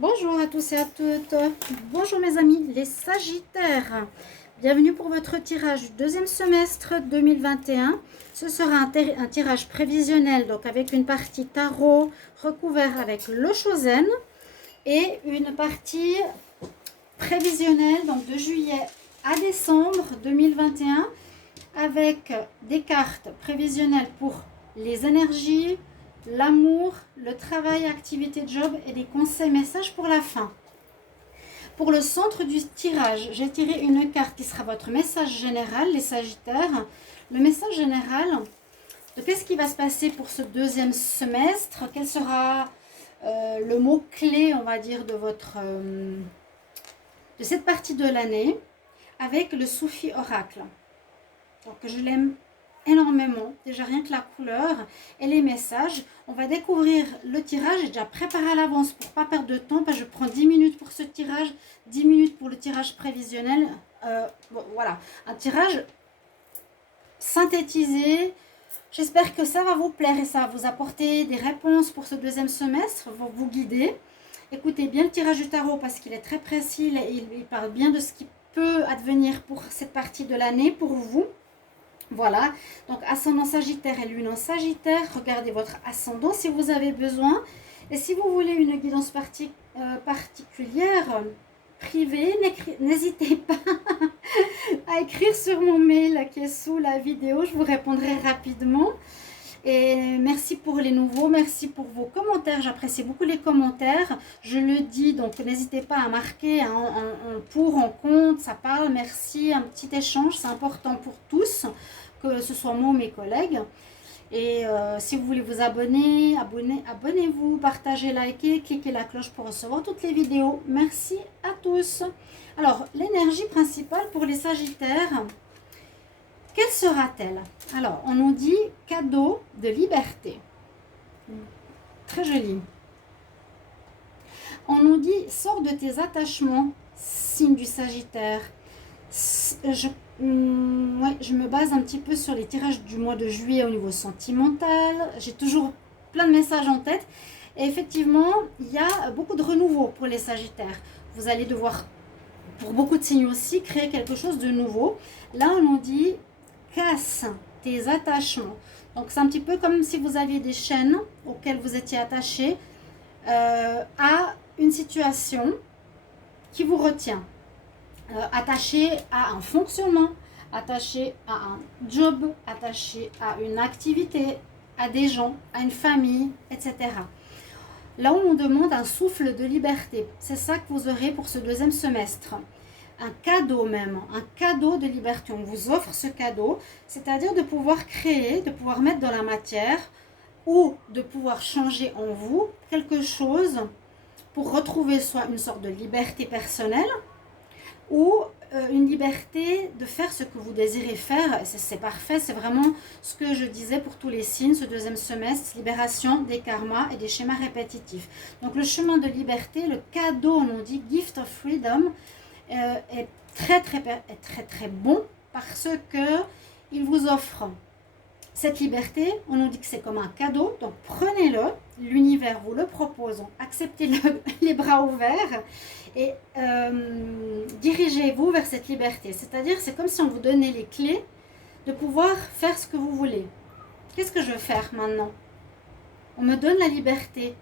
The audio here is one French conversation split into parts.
Bonjour à tous et à toutes. Bonjour mes amis, les Sagittaires. Bienvenue pour votre tirage du deuxième semestre 2021. Ce sera un tirage prévisionnel, donc avec une partie tarot recouvert avec le Chosen et une partie prévisionnelle, donc de juillet à décembre 2021, avec des cartes prévisionnelles pour les énergies, l'amour, le travail, activité, job et des conseils, messages pour la fin. Pour le centre du tirage, j'ai tiré une carte qui sera votre message général, les Sagittaires. Le message général de qu'est-ce qui va se passer pour ce deuxième semestre, quel sera le mot-clé, on va dire, de cette partie de l'année, avec le Soufi Oracle. Donc je l'aime énormément, déjà rien que la couleur et les messages. On va découvrir le tirage, j'ai déjà préparé à l'avance pour ne pas perdre de temps, parce que je prends 10 minutes pour ce tirage, 10 minutes pour le tirage prévisionnel. Voilà, un tirage synthétisé. J'espère que ça va vous plaire et ça va vous apporter des réponses pour ce deuxième semestre, vous guider. Écoutez bien le tirage du tarot parce qu'il est très précis, il parle bien de ce qui peut advenir pour cette partie de l'année pour vous. Voilà, donc ascendant Sagittaire et lune en Sagittaire, regardez votre ascendant si vous avez besoin. Et si vous voulez une guidance particulière, privée, n'hésitez pas à écrire sur mon mail qui est sous la vidéo, je vous répondrai rapidement. Et merci pour les nouveaux, merci pour vos commentaires, j'apprécie beaucoup les commentaires. Je le dis, donc n'hésitez pas à marquer en pour, en contre, ça parle, merci, un petit échange, c'est important pour tous, que ce soit moi ou mes collègues. Et si vous voulez vous abonner, abonnez-vous, partagez, likez, cliquez la cloche pour recevoir toutes les vidéos. Merci à tous. Alors, l'énergie principale pour les Sagittaires, quelle sera-t-elle? Alors, on nous dit cadeau de liberté. Très joli. On nous dit sors de tes attachements, signe du Sagittaire. Je me base un petit peu sur les tirages du mois de juillet au niveau sentimental. J'ai toujours plein de messages en tête. Et effectivement, il y a beaucoup de renouveau pour les Sagittaires. Vous allez devoir, pour beaucoup de signes aussi, créer quelque chose de nouveau. Là, on nous dit casse tes attachements. Donc c'est un petit peu comme si vous aviez des chaînes auxquelles vous étiez attaché à une situation qui vous retient, attaché à un fonctionnement, attaché à un job, attaché à une activité, à des gens, à une famille, etc. Là où on demande un souffle de liberté, c'est ça que vous aurez pour ce deuxième semestre. Un cadeau même, un cadeau de liberté. On vous offre ce cadeau, c'est-à-dire de pouvoir créer, de pouvoir mettre dans la matière ou de pouvoir changer en vous quelque chose pour retrouver soit une sorte de liberté personnelle ou une liberté de faire ce que vous désirez faire. C'est parfait, c'est vraiment ce que je disais pour tous les signes, ce deuxième semestre, libération des karmas et des schémas répétitifs. Donc le chemin de liberté, le cadeau, on dit gift of freedom, est très bon parce que il vous offre cette liberté. On nous dit que c'est comme un cadeau, donc prenez-le, l'univers vous le propose, acceptez-le les bras ouverts et dirigez-vous vers cette liberté. C'est-à-dire, c'est comme si on vous donnait les clés de pouvoir faire ce que vous voulez. Qu'est-ce que je veux faire maintenant? On me donne la liberté.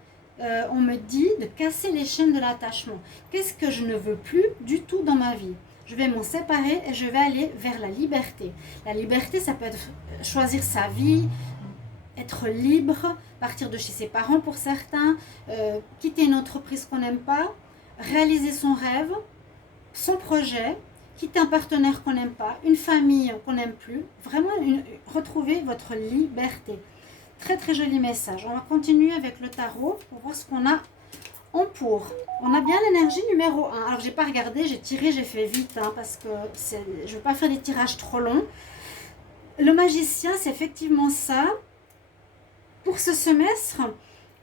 On me dit de casser les chaînes de l'attachement. Qu'est-ce que je ne veux plus du tout dans ma vie? Je vais m'en séparer et je vais aller vers la liberté. La liberté, ça peut être choisir sa vie, être libre, partir de chez ses parents pour certains, quitter une entreprise qu'on n'aime pas, réaliser son rêve, son projet, quitter un partenaire qu'on n'aime pas, une famille qu'on n'aime plus. Vraiment, retrouver votre liberté. Très joli message. On va continuer avec le tarot pour voir ce qu'on a en pour. On a bien l'énergie numéro 1. Alors j'ai pas regardé, j'ai tiré, j'ai fait vite parce que je ne veux pas faire des tirages trop longs. Le magicien, c'est effectivement ça. Pour ce semestre,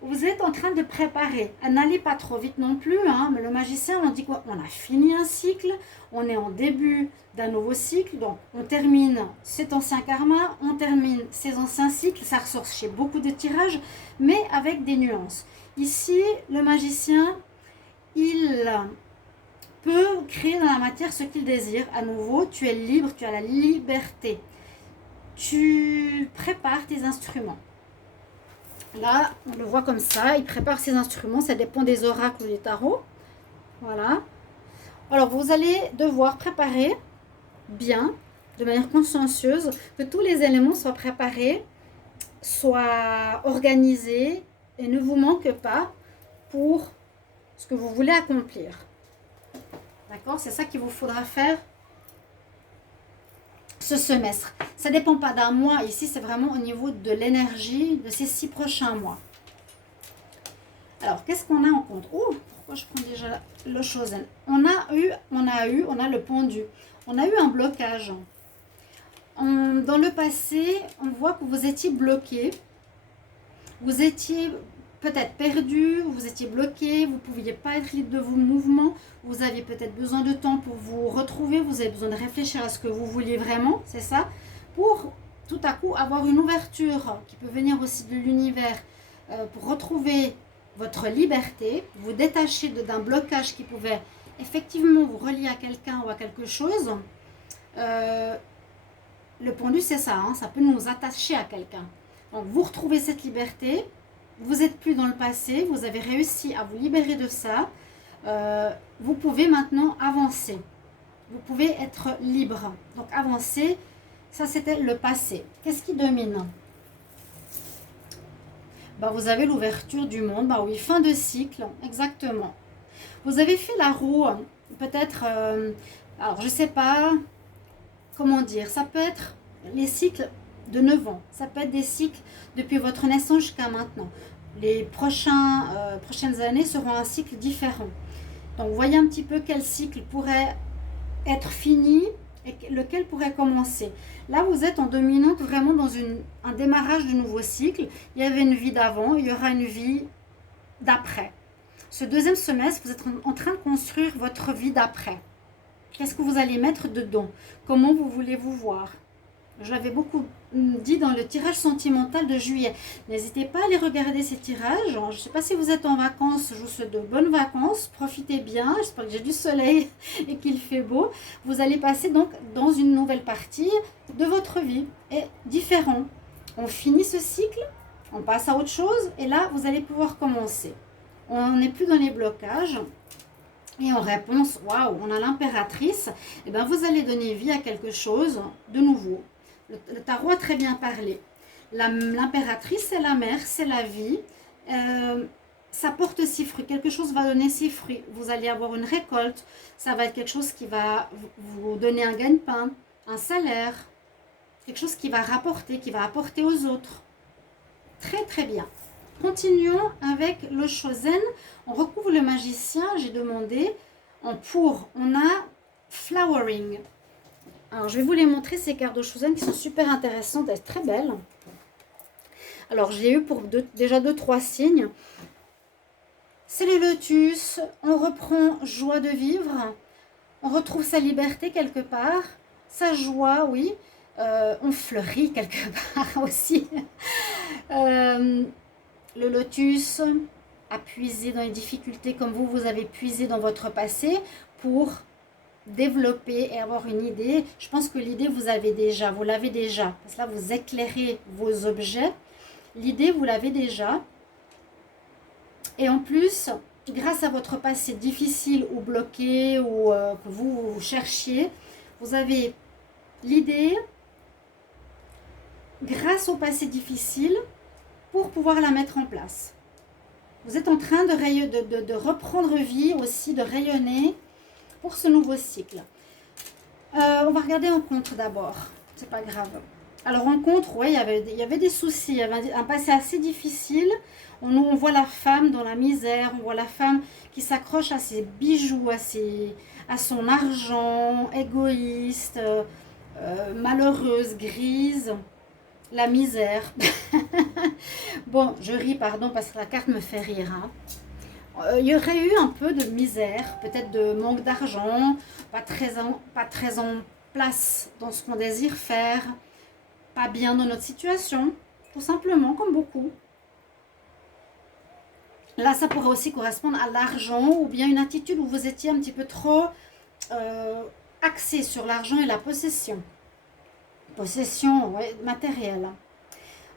vous êtes en train de préparer. N'allez pas trop vite non plus. Mais le magicien, on dit quoi? On a fini un cycle, on est en début d'un nouveau cycle. Donc, on termine cet ancien karma, on termine ces anciens cycles. Ça ressort chez beaucoup de tirages, mais avec des nuances. Ici, le magicien, il peut créer dans la matière ce qu'il désire. À nouveau, tu es libre, tu as la liberté. Tu prépares tes instruments. Là, on le voit comme ça, il prépare ses instruments, ça dépend des oracles ou des tarots. Voilà. Alors, vous allez devoir préparer bien, de manière consciencieuse, que tous les éléments soient préparés, soient organisés et ne vous manquent pas pour ce que vous voulez accomplir. D'accord? C'est ça qu'il vous faudra faire ce semestre. Ça ne dépend pas d'un mois. Ici, c'est vraiment au niveau de l'énergie de ces 6 prochains mois. Alors, qu'est-ce qu'on a en compte? Oh, pourquoi je prends déjà le Chosen? On a le pendu. On a eu un blocage. Dans le passé, on voit que vous étiez bloqué. Vous étiez peut-être perdu, vous étiez bloqué, vous ne pouviez pas être libre de vos mouvements, vous aviez peut-être besoin de temps pour vous retrouver, vous avez besoin de réfléchir à ce que vous vouliez vraiment, c'est ça, pour tout à coup avoir une ouverture qui peut venir aussi de l'univers pour retrouver votre liberté, vous détacher d'un blocage qui pouvait effectivement vous relier à quelqu'un ou à quelque chose. Le pendu, c'est ça, hein, ça peut nous attacher à quelqu'un. Donc, vous retrouvez cette liberté, vous n'êtes plus dans le passé, vous avez réussi à vous libérer de ça. Vous pouvez maintenant avancer. Vous pouvez être libre. Donc, avancer, ça c'était le passé. Qu'est-ce qui domine? Vous avez l'ouverture du monde. Oui, fin de cycle, exactement. Vous avez fait la roue, peut-être, alors je ne sais pas comment dire, ça peut être les cycles de 9 ans, ça peut être des cycles depuis votre naissance jusqu'à maintenant. Les prochaines années seront un cycle différent. Donc, vous voyez un petit peu quel cycle pourrait être fini et lequel pourrait commencer. Là, vous êtes en dominante vraiment dans un démarrage de nouveau cycle. Il y avait une vie d'avant, il y aura une vie d'après. Ce deuxième semestre, vous êtes en train de construire votre vie d'après. Qu'est-ce que vous allez mettre dedans? Comment vous voulez vous voir? Je l'avais beaucoup dit dans le tirage sentimental de juillet. N'hésitez pas à aller regarder ces tirages. Je ne sais pas si vous êtes en vacances, je vous souhaite de bonnes vacances. Profitez bien, j'espère que j'ai du soleil et qu'il fait beau. Vous allez passer donc dans une nouvelle partie de votre vie. Et différent. On finit ce cycle, on passe à autre chose et là, vous allez pouvoir commencer. On n'est plus dans les blocages. Et en réponse, waouh, on a l'impératrice. Et vous allez donner vie à quelque chose de nouveau. Le tarot a très bien parlé. L'impératrice, c'est la mère, c'est la vie. Ça porte 6 fruits. Quelque chose va donner 6 fruits. Vous allez avoir une récolte. Ça va être quelque chose qui va vous donner un gagne-pain, un salaire. Quelque chose qui va rapporter, qui va apporter aux autres. Très, très bien. Continuons avec le Chosen. On recouvre le magicien. J'ai demandé en pour. On a flowering. Alors, je vais vous les montrer, ces cartes de Chosen qui sont super intéressantes et très belles. Alors, j'ai eu pour déjà 2-3 signes. C'est le lotus. On reprend joie de vivre. On retrouve sa liberté quelque part. Sa joie, oui. On fleurit quelque part aussi. Le lotus a puisé dans les difficultés comme vous avez puisé dans votre passé pour développer et avoir une idée. Je pense que l'idée vous l'avez déjà. Parce que là, vous éclairez vos objets. L'idée, vous l'avez déjà. Et en plus, grâce à votre passé difficile ou bloqué ou que vous cherchiez, vous avez l'idée, grâce au passé difficile, pour pouvoir la mettre en place. Vous êtes en train de reprendre vie aussi, de rayonner pour ce nouveau cycle. On va regarder en contre d'abord. C'est pas grave. Alors en contre, ouais, il y avait des soucis. Il y avait un passé assez difficile. On voit la femme dans la misère. On voit la femme qui s'accroche à ses bijoux, à son argent, égoïste, malheureuse, grise. La misère. Bon, je ris, pardon, parce que la carte me fait rire. Il y aurait eu un peu de misère, peut-être de manque d'argent, pas très en place dans ce qu'on désire faire, pas bien dans notre situation, tout simplement, comme beaucoup. Là, ça pourrait aussi correspondre à l'argent ou bien une attitude où vous étiez un petit peu trop axé sur l'argent et la possession. Possession, ouais, matérielle.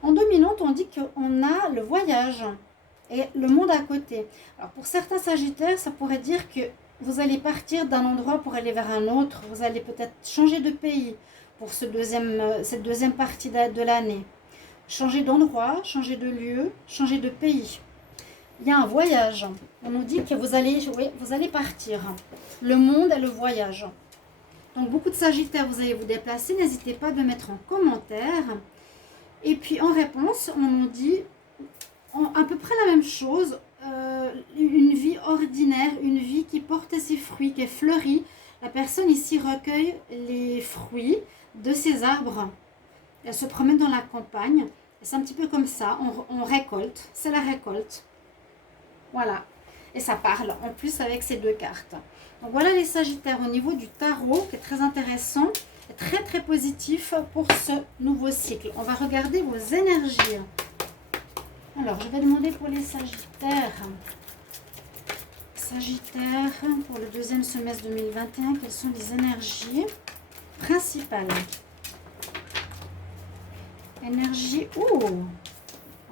En dominante, on dit qu'on a le voyage et le monde à côté. Alors pour certains sagittaires, ça pourrait dire que vous allez partir d'un endroit pour aller vers un autre. Vous allez peut-être changer de pays pour cette deuxième partie de l'année. Changer d'endroit, changer de lieu, changer de pays. Il y a un voyage. On nous dit que vous allez partir. Le monde et le voyage. Donc beaucoup de sagittaires, vous allez vous déplacer. N'hésitez pas de mettre en commentaire. Et puis en réponse, on nous dit à peu près la même chose. Une vie ordinaire, une vie qui porte ses fruits, qui est fleurie. La personne ici recueille les fruits de ces arbres. Elle se promène dans la campagne. C'est un petit peu comme ça. On récolte. C'est la récolte. Voilà. Et ça parle en plus avec ces deux cartes. Donc voilà les sagittaires au niveau du tarot, qui est très intéressant. Très très positif pour ce nouveau cycle. On va regarder vos énergies. Alors, je vais demander pour les sagittaires. Sagittaire, pour le deuxième semestre 2021, quelles sont les énergies principales? Énergie,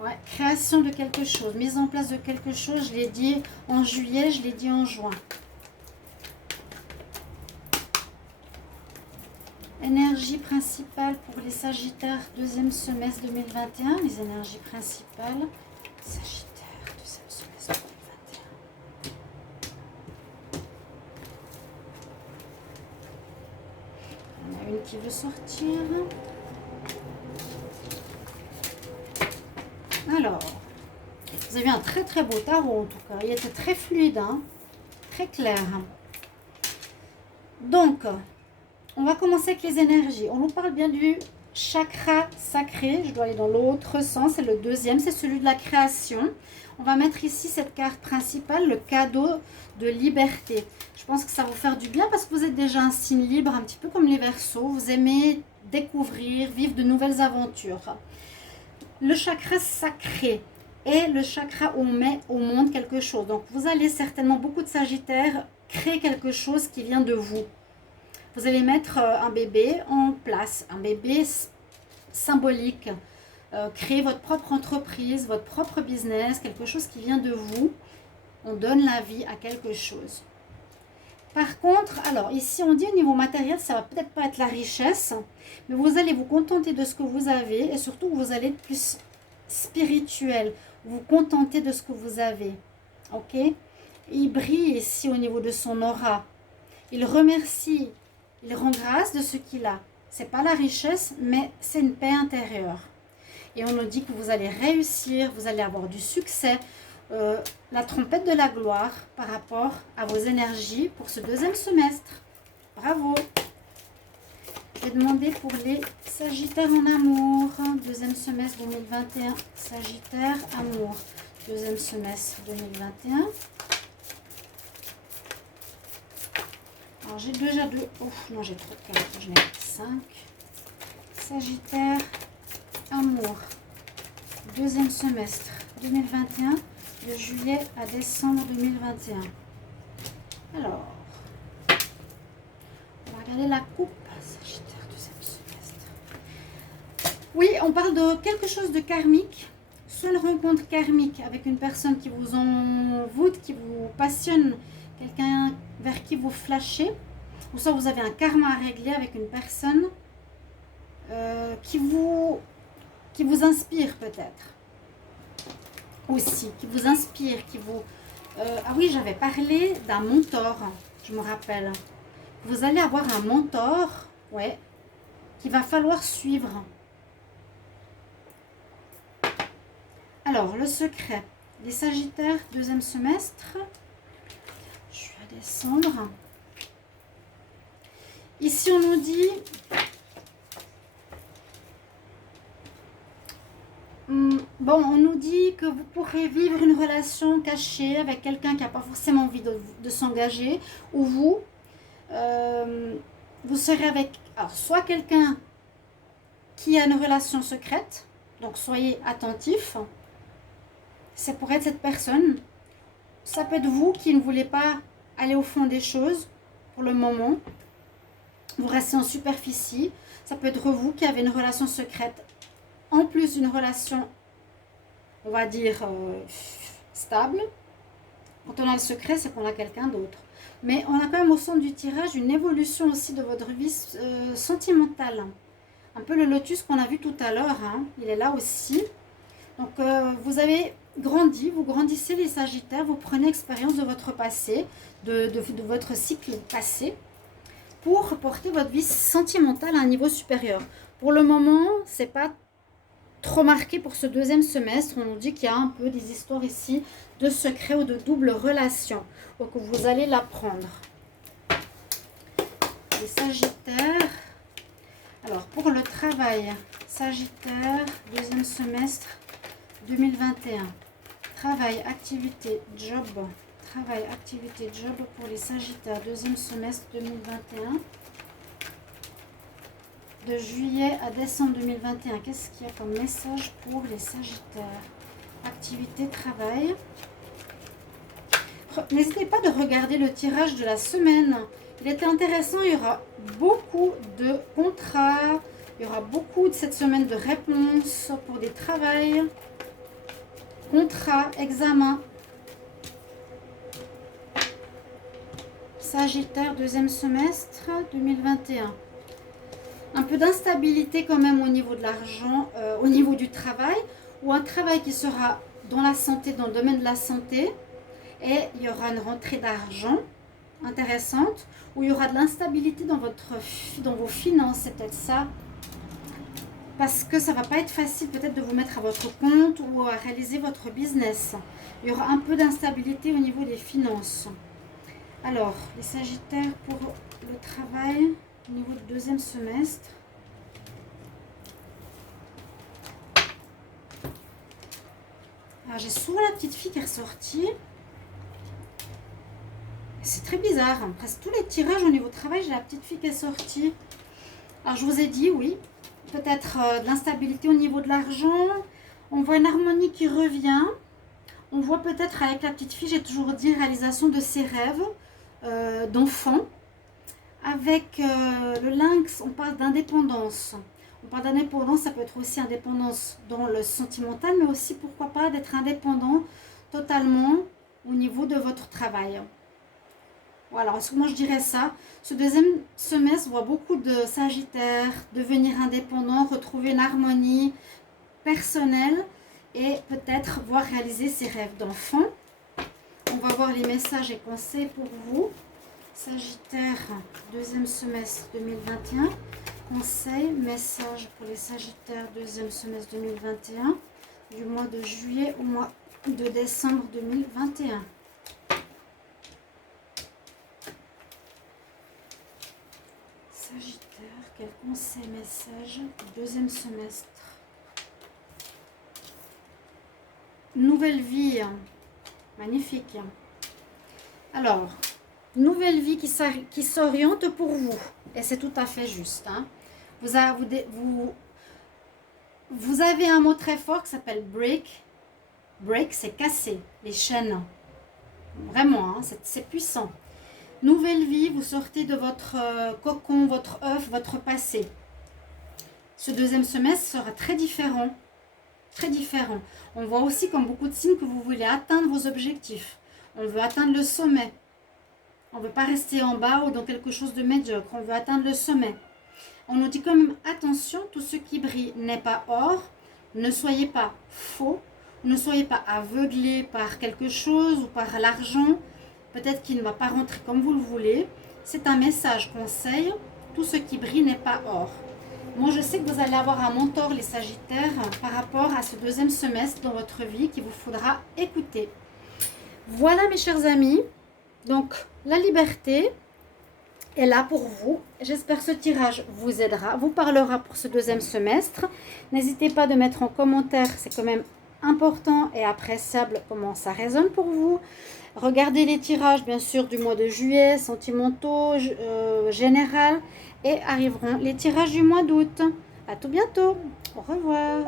ouais, création de quelque chose, mise en place de quelque chose. Je l'ai dit en juillet, je l'ai dit en juin. Énergie principale pour les sagittaires, deuxième semestre 2021. Les énergies principales. Sagittaire, deuxième semestre 2021. On a une qui veut sortir. Alors, vous avez un très très beau tarot en tout cas. Il était très fluide, hein, très clair. Donc, on va commencer avec les énergies. On nous parle bien du chakra sacré. Je dois aller dans l'autre sens. C'est le deuxième, c'est celui de la création. On va mettre ici cette carte principale, le cadeau de liberté. Je pense que ça va vous faire du bien parce que vous êtes déjà un signe libre, un petit peu comme les Verseaux. Vous aimez découvrir, vivre de nouvelles aventures. Le chakra sacré est le chakra où on met au monde quelque chose. Donc vous allez certainement, beaucoup de sagittaires, créer quelque chose qui vient de vous. Vous allez mettre un bébé en place, un bébé symbolique. Créer votre propre entreprise, votre propre business, quelque chose qui vient de vous. On donne la vie à quelque chose. Par contre, alors ici on dit au niveau matériel, ça va peut-être pas être la richesse, mais vous allez vous contenter de ce que vous avez et surtout vous allez être plus spirituel, vous contenter de ce que vous avez. Ok? Il brille ici au niveau de son aura. Il remercie. Il rend grâce de ce qu'il a. Ce n'est pas la richesse, mais c'est une paix intérieure. Et on nous dit que vous allez réussir, vous allez avoir du succès. La trompette de la gloire par rapport à vos énergies pour ce deuxième semestre. Bravo! Je vais demander pour les sagittaires en amour. Deuxième semestre 2021. Sagittaire, amour. Deuxième semestre 2021. Alors j'ai déjà deux. Ouf, non, j'ai trop de cartes. J'en ai 5. Sagittaire, amour. Deuxième semestre 2021, de juillet à décembre 2021. Alors, on va regarder la coupe. Sagittaire, deuxième semestre. Oui, on parle de quelque chose de karmique. Soit une rencontre karmique avec une personne qui vous envoûte, qui vous passionne, quelqu'un vers qui vous flashez, ou soit vous avez un karma à régler avec une personne qui vous inspire peut-être. Aussi, qui vous inspire, qui vous... ah oui, j'avais parlé d'un mentor, je me rappelle. Vous allez avoir un mentor, ouais, qu'il va falloir suivre. Alors, le secret. Les sagittaires, deuxième semestre. Je vais descendre. Ici, on nous dit... Bon, on nous dit que vous pourrez vivre une relation cachée avec quelqu'un qui n'a pas forcément envie de s'engager. Ou vous serez avec... Alors, soit quelqu'un qui a une relation secrète. Donc, soyez attentifs. C'est pour être cette personne. ça peut être vous qui ne voulez pas aller au fond des choses pour le moment. Vous restez en superficie. Ça peut être vous qui avez une relation secrète, en plus d'une relation, on va dire, stable. Quand on a le secret, c'est qu'on a quelqu'un d'autre. Mais on a quand même au centre du tirage une évolution aussi de votre vie sentimentale. Un peu le lotus qu'on a vu tout à l'heure, hein, il est là aussi. Donc vous avez grandi, vous grandissez les Sagittaires, vous prenez expérience de votre passé, de votre cycle passé, pour porter votre vie sentimentale à un niveau supérieur. Pour le moment, c'est pas trop marqué pour ce deuxième semestre. On nous dit qu'il y a un peu des histoires ici de secrets ou de double relation. Donc vous allez l'apprendre. Les Sagittaires. Alors pour le travail, Sagittaire, deuxième semestre 2021. Travail, activité, job. Travail, activité, job pour les Sagittaires, deuxième semestre 2021. De juillet à décembre 2021. Qu'est-ce qu'il y a comme message pour les Sagittaires? Activité, travail. N'hésitez pas de regarder le tirage de la semaine. Il était intéressant. Il y aura beaucoup de contrats. Il y aura beaucoup de cette semaine de réponses pour des travails, contrats, examens. Sagittaire, deuxième semestre 2021. Un peu d'instabilité quand même au niveau de l'argent, au niveau du travail, ou un travail qui sera dans la santé, dans le domaine de la santé, et il y aura une rentrée d'argent intéressante, ou il y aura de l'instabilité dans vos finances, c'est peut-être ça, parce que ça va pas être facile peut-être de vous mettre à votre compte ou à réaliser votre business. Il y aura un peu d'instabilité au niveau des finances. Alors, les Sagittaires pour le travail, au niveau du deuxième semestre. Alors, j'ai souvent la petite fille qui est ressortie. C'est très bizarre. Presque tous les tirages au niveau travail, j'ai la petite fille qui est sortie. Alors, je vous ai dit, oui, peut-être de l'instabilité au niveau de l'argent. On voit une harmonie qui revient. On voit peut-être avec la petite fille, j'ai toujours dit, réalisation de ses rêves d'enfant. Avec le lynx, on parle d'indépendance. On parle d'indépendance, ça peut être aussi indépendance dans le sentimental, mais aussi, pourquoi pas, d'être indépendant totalement au niveau de votre travail. Voilà, moi je dirais ça. Ce deuxième semestre voit beaucoup de Sagittaires devenir indépendants, retrouver une harmonie personnelle et peut-être voir réaliser ses rêves d'enfant. On va voir les messages et conseils pour vous. Sagittaire, deuxième semestre 2021. Conseil, message pour les Sagittaires, deuxième semestre 2021. Du mois de juillet au mois de décembre 2021. Sagittaire, quel conseil, message du deuxième semestre? Nouvelle vie, magnifique. Alors, nouvelle vie qui s'oriente pour vous. Et c'est tout à fait juste. Hein. Vous avez un mot très fort qui s'appelle break. Break, c'est casser les chaînes. Vraiment, hein, c'est puissant. Nouvelle vie, vous sortez de votre cocon, votre œuf, votre passé. Ce deuxième semestre sera très différent. Très différent. On voit aussi comme beaucoup de signes que vous voulez atteindre vos objectifs. On veut atteindre le sommet. On ne veut pas rester en bas ou dans quelque chose de médiocre. On veut atteindre le sommet. On nous dit quand même, attention, tout ce qui brille n'est pas or. Ne soyez pas faux. Ne soyez pas aveuglés par quelque chose ou par l'argent. Peut-être qu'il ne va pas rentrer comme vous le voulez. C'est un message conseil. Tout ce qui brille n'est pas or. Moi, je sais que vous allez avoir un mentor, les Sagittaires, par rapport à ce deuxième semestre dans votre vie qu'il vous faudra écouter. Voilà, mes chers amis. Donc, la liberté est là pour vous. J'espère que ce tirage vous aidera, vous parlera pour ce deuxième semestre. N'hésitez pas de mettre en commentaire, c'est quand même important et appréciable comment ça résonne pour vous. Regardez les tirages, bien sûr, du mois de juillet, sentimentaux, général, et arriveront les tirages du mois d'août. À tout bientôt. Au revoir.